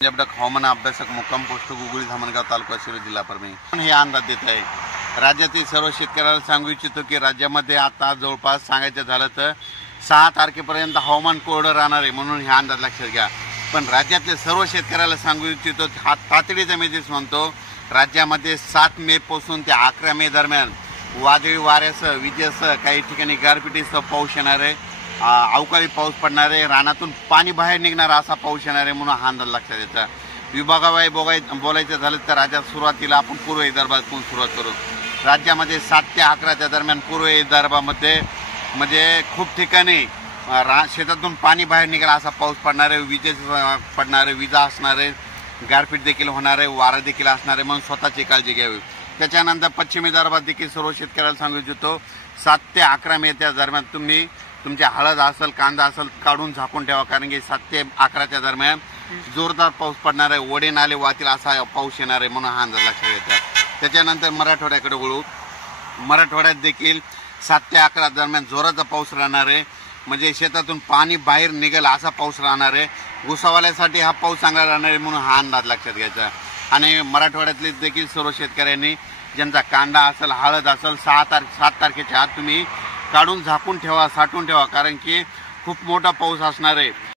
पंजाब हवामान अभ्यासक मुक्काम पोस्ट गुगळी धामणगाव तालुका शिरूर जिल्हा परभणी हे अंदाज देत आहे। राज्यातील सर्व शेतकऱ्याला सांगू इच्छितो की राज्यामध्ये आता जवळपास सांगायचं झालं तर 6 तारखेपर्यंत हवामान कोरडं राहणार आहे, म्हणून हे अंदाज लक्षात घ्या। पण राज्यातले सर्व शेतकऱ्याला सांगू इच्छितो हा तातडीचा मेसेज म्हणतो, राज्यामध्ये 7 मे पासून ते 11 मे दरम्यान वादळी वाऱ्यासह विजेसह काही ठिकाणी गारपिटीसह पाऊस येणार आहे, अवकाळी पाऊस पडणार आहे, रानातून पाणी बाहेर निघणार असा पाऊस येणार आहे, म्हणून हा अंदाज लक्षात येतो। विभागाबाई बोलायचं झालं तर राज्यात सुरुवातीला आपण पूर्व विदर्भातून सुरुवात करू। राज्यामध्ये 7 ते 11च्या दरम्यान पूर्व विदर्भामध्ये म्हणजे खूप ठिकाणी शेतातून पाणी बाहेर निघाला असा पाऊस पडणार आहे, विजेचं पडणार आहे, विजा असणार आहे, गारपीट देखील होणार आहे, वारा देखील असणार आहे, म्हणून स्वतःची काळजी घ्यावी। त्याच्यानंतर पश्चिम विदर्भात देखील सर्व शेतकऱ्याला सांगू इच्छितो 7 ते 11 मे त्या दरम्यान तुम्ही तुमच्या हळद असेल, कांदा असेल काढून झाकून ठेवा, कारण की 7 ते 11च्या दरम्यान जोरदार पाऊस पडणार आहे, ओढे नाले वाहतील असा पाऊस येणार आहे, म्हणून हा अंदाज लक्षात येतो। त्याच्यानंतर मराठवाड्याकडे वळू। मराठवाड्यात देखील 7 ते 11 दरम्यान जोराचा पाऊस राहणार आहे, म्हणजे शेतातून पाणी बाहेर निघेल असा पाऊस राहणार आहे। ऊसावाल्यासाठी हा पाऊस चांगला राहणार आहे, म्हणून हा अंदाज लक्षात घ्यायचा। आणि मराठवाड्यातले देखील सर्व शेतकऱ्यांनी ज्यांचा कांदा असेल, हळद असेल 7 तारखेच्या आत तुम्ही काढून झाकून ठेवा, साठवून ठेवा, कारण की खूप मोठा पाऊस असणार आहे।